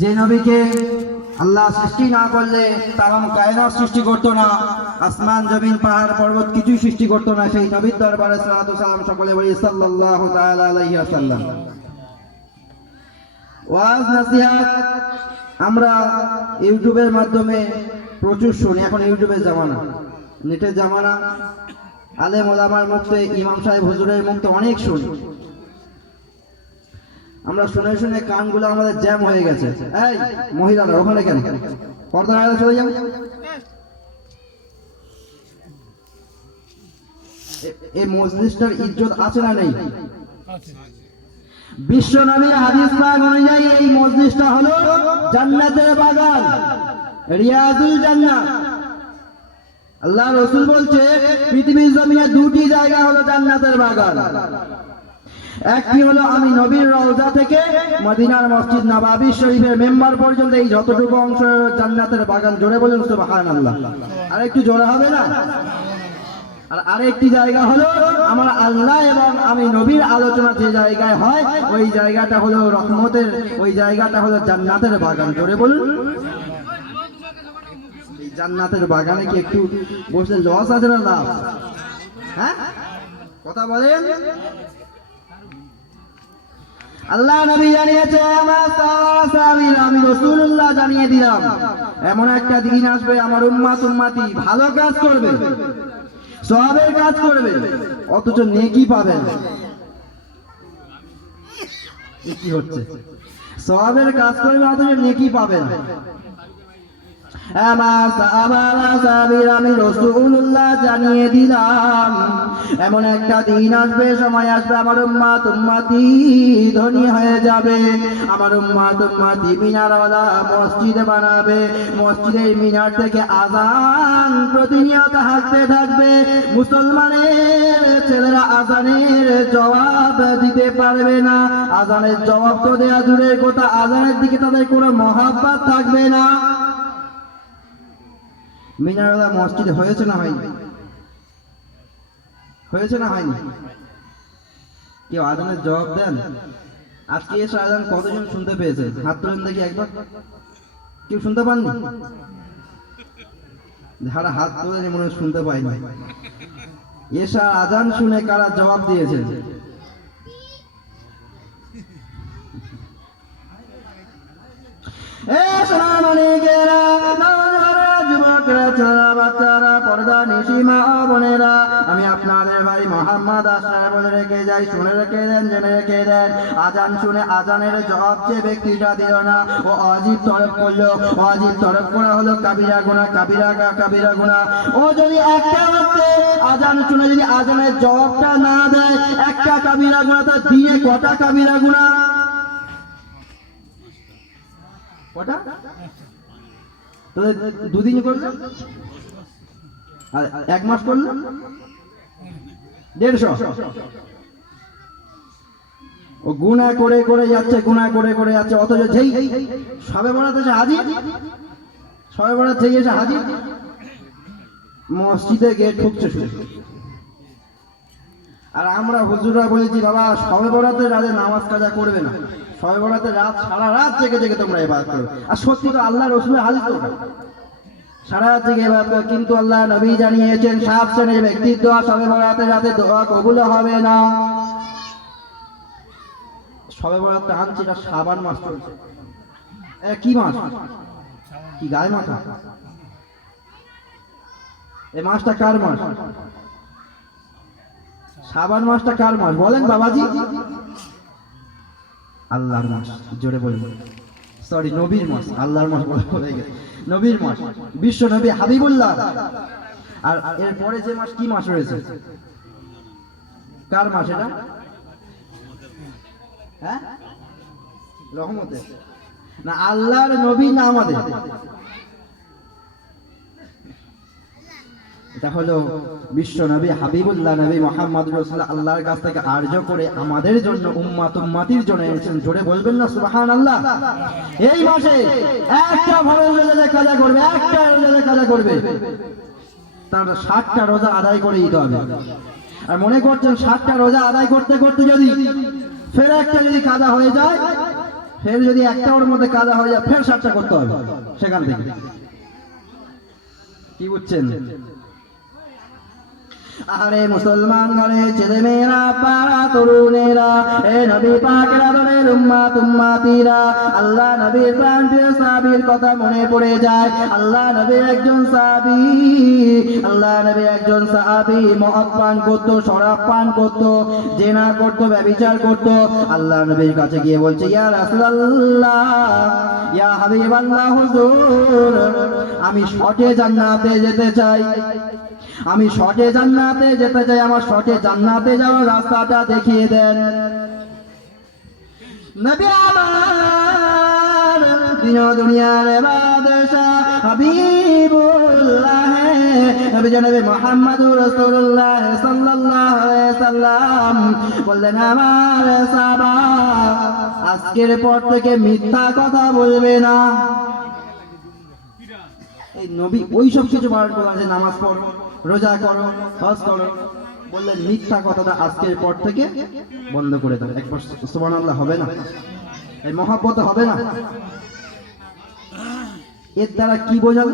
যে নবীকে আল্লাহ সৃষ্টি না করলে তামাম কায়নাত সৃষ্টি করতো না, আসমান জমিন পাহাড় পর্বত কিছুই সৃষ্টি করতো না, সেই নবীর দরবারে সালাতু সালাম সকলে বলি সাল্লাল্লাহু তাআলা আলাইহি ওয়াসাল্লাম। ওয়াজ নসিহত আমরা ইউটিউবের মাধ্যমে প্রচুর শুনি। এখন ইউটিউবের জামানা, নেটের জামানা, আলেম ওলামার মুখে, ইমাম সাহেব হুজুরের মুখে অনেক শুনি। আমরা শুনে শুনে কানগুলো আমাদের জ্যাম হয়ে গেছে। এই মহিলারা ওখানে কেন, পর্দা আড়ালে চলে যাও। এই মজলিসটার ইজ্জত আছে না নেই? বিশ্ব নবীর হাদিস পাক অনুযায়ী এই মজলিসটা হলো জান্নাতের বাগান, রিয়াজুল জান্নাত। আল্লাহ রাসূল বলছে পৃথিবীর জমিনে দুটি জায়গা হলো জান্নাতের বাগান। একটি হলো আমি নবীর রওজা থেকে মদিনার মসজিদ নববী শরীফের মেম্বার পর্যন্ত এই যতটুকু অংশ জান্নাতের বাগান। জোরে বলুন সুবহানাল্লাহ। আর একটু জোরে হবে না? আর আরেকটি জায়গা হলো আমার আল্লাহ এবং আমি নবীর আলোচনা যে জায়গায় হয় ওই জায়গাটা হলো রহমতের, ওই জায়গাটা হলো জান্নাতের বাগান। জোরে বলুন। এই জান্নাতের বাগানে কি একটু বসলে লস আছে না লাভ? হ্যাঁ, কথা বলেন। আল্লাহ নবী জানিয়েছে, আমি রাসূলুল্লাহ জানিয়ে দিলাম, এমন একটা দিন আসবে আমার উম্মতি ভালো কাজ করবে, সওয়াবের কাজ করবে, অথচ নেকি পাবেন। কি হচ্ছে? সওয়াবের কাজ করবে অথচ নেকি পাবেন। আমি রাসূলুল্লাহ জানিয়ে দিলাম, এমন একটা দিন আসবে, সময় আসবে, আমার উম্মতি ধনী হয়ে যাবে। আমার উম্মতি মিনারওয়ালা মসজিদ বানাবে, মসজিদের মিনার থেকে আযান প্রতিনিয়ত হাসতে থাকবে। মুসলমানের ছেলেরা আযানের জবাব দিতে পারবে না, আযানের জবাব তো দেয়া দূরের কথা, আযানের দিকে তাদের কোনো মহাব্বত থাকবে না। মিনারওয়ালা মসজিদ হয়েছে না হয়নি? হয়েছে না হয়নি? কেউ আযানের জবাব দেন? আজকে এসে আযান কতজন শুনতে পেয়েছে? হাত তুলেন দেখি একবার। কেউ শুনতে পাননি? যারা হাত তুলেন মনে হয় শুনতে পায়নি। এসা আযান শুনে কারা জবাব দিয়েছেন? আমি আপনাদের ভাই মোহাম্মদ আশরাফ বলে রেখে যাই, শুনে রেখে দেন, জেনে রেখে দেন, আযান শুনে আযানের জবাব যে ব্যক্তিটা দিল না ও ওয়াজিব তরক করলো। ওয়াজিব তরক করা হলো কাবিরা গুনাহ, কাবিরা গুনাহ। ও যদি একটা ওয়াক্তে আযান শুনে যদি আযানের জবাবটা না দেয়, একটা কাবিরা গুনাহ, তো দিনে কটা কাবিরা গুনাহ? কটা? তো দুদিন করলাম আর এক মাস করলাম 150। ও গুনাহ করে করে যাচ্ছে, গুনাহ করে করে যাচ্ছে, অথচ যেই সবে বরাত এসে হাজির, সবে বরাত থেকে এসে হাজির, মসজিদে গিয়ে ঢুকছে শুধু। আর আমরা হুজুররা বলেছি বাবা সবে বরাতের রাতে নামাজ কাজা করবে না, সবে বরাতের রাত সারা রাত জেগে জেগে তোমরা ইবাদত করো। আর সত্যি তো আল্লাহ রাসূলের হাদিস তো সারা রাত জেগে ইবাদত করো, কিন্তু আল্লাহ নবী জানিয়েছেন 7 শ্রেণীর ব্যক্তির দোয়া সবে বরাতের রাতে দোয়া কবুল হবে না। সবে বরাত আনছি, এটা শাবান মাস চলছে। কি মাস? কি গায়ে মাথা? এই মাসটা কার মাস? শাবান মাসটা কার মাস বলেন বাবাজি? আল্লাহর মাস। জোরে বলুন। সরি, নবীর মাস। আল্লাহর মাস বলে গেছে, নবীর মাস, বিশ্ব নবী হাবিবুল্লাহ। আর এরপরে যে মাস, কি মাস রয়েছে? কার মাস এটা? হ্যাঁ, রহমতের না, আল্লাহর নবী না আমাদের? এটা হলো বিশ্ব নবী হাবিবুল্লাহ নবী মুহাম্মদ রাসূলুল্লাহ আল্লাহর কাছ থেকে আরজ করে আমাদের জন্য উম্মতির জন্য এনেছেন। জোরে বলবেন না সুবহানাল্লাহ? এই মাসে একটা ফরজ রোজা কাজা করবে, একটা রোজা কাজা করবে, তার 60টা রোজা আদায় করে দিতে হবে। আর মনে করছেন 60টা রোজা আদায় করতে করতে যদি ফের একটা যদি কাদা হয়ে যায়, ফের যদি একটা ওর মধ্যে কাদা হয়ে যায়, ফের 7টা করতে হবে সেখান থেকে। কি বুঝছেন? আরে মুসলমান ঘরে ছেলে মেয়েরা, পাড়া তরুণেরা, এ নবী পাকের আদরের উম্মাত উম্মাতিরা, আল্লাহ নবীর প্রাণপ্রিয় সাহাবীর কথা মনে পড়ে যায়। আল্লাহ নবীর একজন সাহাবী মদ পান করতো, শরাব পান করতো, জেনা করতো, ব্যভিচার করতো। আল্লাহ নবীর কাছে গিয়ে বলছে, ইয়া রাসূলুল্লাহ, ইয়া হাবিবাল্লাহ, হুজুর, আমি শটে জান্নাতে যেতে চাই, আমি শটে জান্নাতে যেতে চাই, আমার শটে জান্নাতে যাওয়ার রাস্তাটা দেখিয়ে দেন। নবী আমার দুনিয়ার বাদশাহ হাবিবুল্লাহ নবী জনাবে মুহাম্মদুর রাসূলুল্লাহ সাল্লাল্লাহু আলাইহি সাল্লাম বললেন, আমার সাহাবা, আজকের পর থেকে মিথ্যা কথা বলবে না। এই নবী ওই সব কিছু বারণ করলেন যে নামাজ পড়ো, রোজা করো, হজ করো, বললেন মিথ্যা কথাটা আজকের পর থেকে বন্ধ করে দাও। একবার সুবহানাল্লাহ হবে না? এই মহব্বত হবে না? এর দ্বারা কি বোঝাল?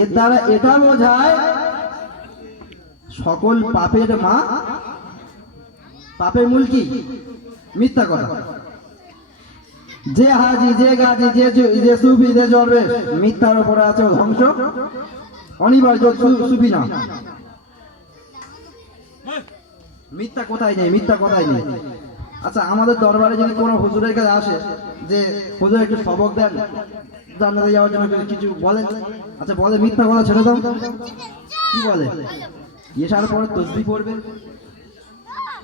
এর দ্বারা এটা বোঝায় সকল পাপের মা, পাপের মূল কি? মিথ্যা কথা। যে হাজি, যে গাজি, যে সুফি, যে দরবেশ মিথ্যার উপরে আছে, ধ্বংস অনিবার্য। সুফি না, মিথ্যা কোথায় নেই, মিথ্যা কোথায় নেই। আচ্ছা, আমাদের দরবারে যদি কোনো হুজুরের কাছে আসে যে হুজুর একটু সবক দেন জান্নাতে যাওয়ার জন্য, কিছু বলেন, আচ্ছা বলে মিথ্যা কথা ছেড়ে দাও, কি বলে? এসার পর তসবিহ পড়বে,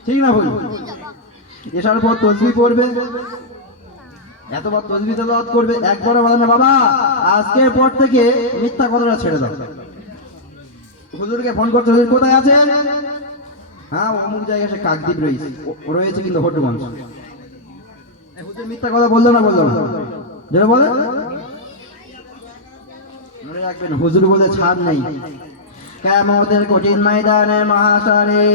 ঠিক না বলি? এসার পর তসবিহ পড়বে, এতবার তসবিহ তেলাওয়াত করবে, একবারও বলে না বাবা আজকের পর থেকে মিথ্যা কথাটা ছেড়ে দাও। হুজুরকে ফোন করছে, হুজুর কোথায় আছেন? হ্যাঁ, অমুক জায়গায় সে কাকদ্বীপ রয়েছে কিন্তু হটুগঞ্জ। হুজুর মিথ্যা কথা বললো না, বললো না, যেটা বলে মনে রাখবেন, হুজুর বলে ছাড় নেই। কিয়ামতের কঠিন ময়দানে মহাশরে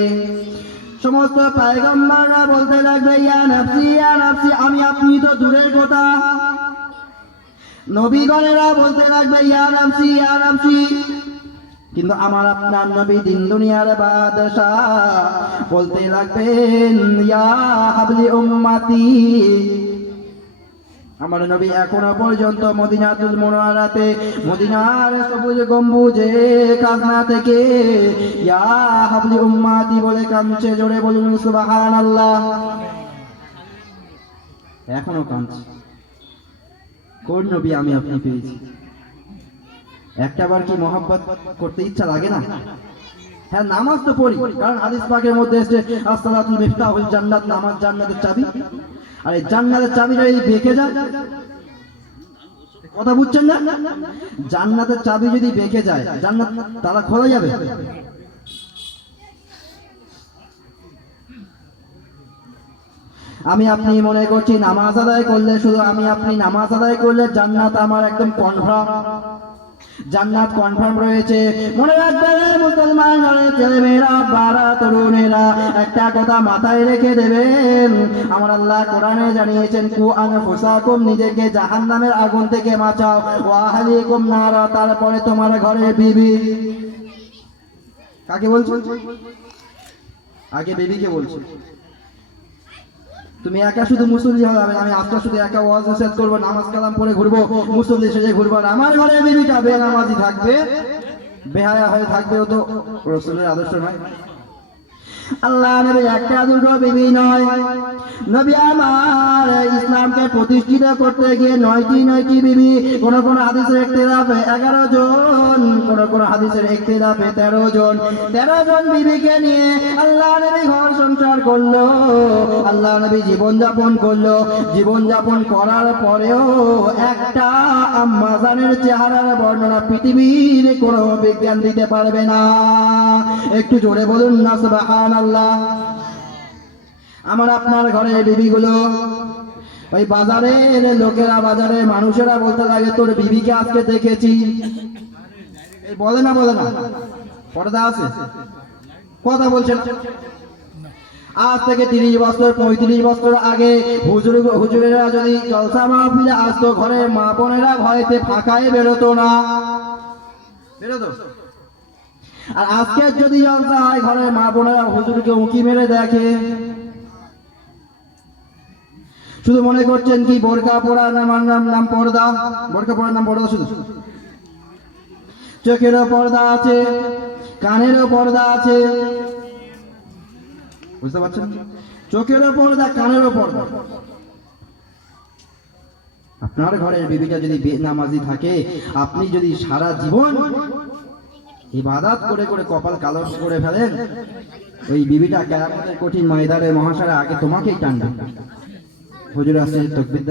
সমস্ত পয়গম্বররা বলতে লাগবে, ইয়া নাফসি, ইয়া নাফসি, আমি আপনি তো দূরের কথা। নবীগণেরা বলতে লাগবে, ইয়া নাফসি, ইয়া নাফসি। কিন্তু আমার আপনার নবী দিন দুনিয়ার বাদশাহ বলতে লাগবেন, ইয়া হাবলি উম্মতি। আমার নবী এখনো পর্যন্ত মদিনাতুল মুনাওয়ারাতে, মদিনার সবুজ গম্বুজে খাজনা থেকে ইয়া হাবলি উম্মতি বলে কাঁদছে। জোরে বলুন সুবহানাল্লাহ। এখনো কাঁদছে। কোন নবী আমি আপনি পেয়েছি? একটাবার কি মহব্বত করতে ইচ্ছা লাগে না? হ্যাঁ, নামাজ তো পড়ি, কারণ হাদিস পাকের মধ্যে এসেছে আসসালাতুল মিফতাহুল জান্নাত, নামাজ জান্নাতের চাবি। আর এই জান্নাতের চাবিটা যদি বেঁকে যায়, কথা বুঝছেন না? জান্নাতের চাবি যদি বেঁকে যায়, জান্নাত তালা খোলা যাবে? আমি আপনি মনে করছি নামাজ আদায় করলে, শুধু আমি আপনি নামাজ আদায় করলে জান্নাত আমার একদম কনফার্ম, জান্নাত কনফার্ম রয়েছে। মনে রাখবে মুসলমান ছেলেমেয়েরা, বাড়া তরুণেরা, একটা কথা মাথায় রেখে দেবেন, আমার আল্লাহ কোরআনে জানিয়েছেন, কু আনফুসাকুম, নিজেকে জাহান্নামের আগুন থেকে বাঁচাও, ওয়া আহলিকুম নারা, তারপরে তোমার ঘরের বিবি। কাকে বলছো? আগে বিবিকে বলছো। তুমি একা শুধু মুসল্লি হবে, আমি আজকে শুধু একা ওয়াজ নসিহত করবো, নামাজ কালাম পড়ে ঘুরবো, মুসল্লি সেজে ঘুরবো, আর আমার ঘরে বিবিটা বেনামাজি থাকবে, বেহায়া হয়ে থাকবে, ও তো রাসূলের আদর্শ নয়। আল্লাহ নবী একটা দুটো বিবি নয়, নবী আমার ইসলামকে প্রতিষ্ঠিত করতে গিয়ে 9টি বিবি, কোন কোন হাদিসের ইখতিলাফে 11 জন, কোন কোন হাদিসের ইখতিলাফে 13 জন। 13 জন বিবিকে নিয়ে আল্লাহ নবী ঘর সংসার করলো, আল্লাহ নবী জীবনযাপন করলো। জীবনযাপন করার পরেও একটা আম্মা জানের চেহারার বর্ণনা পৃথিবীর কোনো বিজ্ঞান দিতে পারবে না। একটু জোরে বলুন না সুবহানাল্লাহ। আমার আপনার ঘরের বিবিগুলো, ওই বাজারের লোকেরা, বাজারের মানুষেরা বলতে লাগে, তোর বিবিকে আজকে দেখেছি, বলে না? বলে না? পর্দা আছে? কথা বলছেন। আজ থেকে 30 বছর 35 বছর আগে হুজুরেরা যদি জলসা মাহফিলে আসতো, ঘরে মা বোনেরা ভয়তে ফাঁকায় বেরোতো না, বেরোতো। আর আজকে যদি জলসা হয়, ঘরে মা বোনেরা হুজুরকে উঁকি মেরে দেখে। শুধু মনে করছেন কি বোরকা পরার নাম পর্দা, বোরকা পরার নাম পর্দা? শুধু চোখেরও পর্দা আছে, কানেরও পর্দা আছে, বুঝতে পারছেন? চোখেরও পর্দা, কানেরও পর্দা। আপনার ঘরের বিবিটা যদি বেনামাজি থাকে, আপনি যদি সারা জীবন ইবাদত করে করে কপাল কালো করে ফেলেন, ওই বিবিটা কিয়ামতের কঠিন ময়দানে মহাশারে আগে তোমাকেই টানবে। হুজুর আসছে তাকবীর।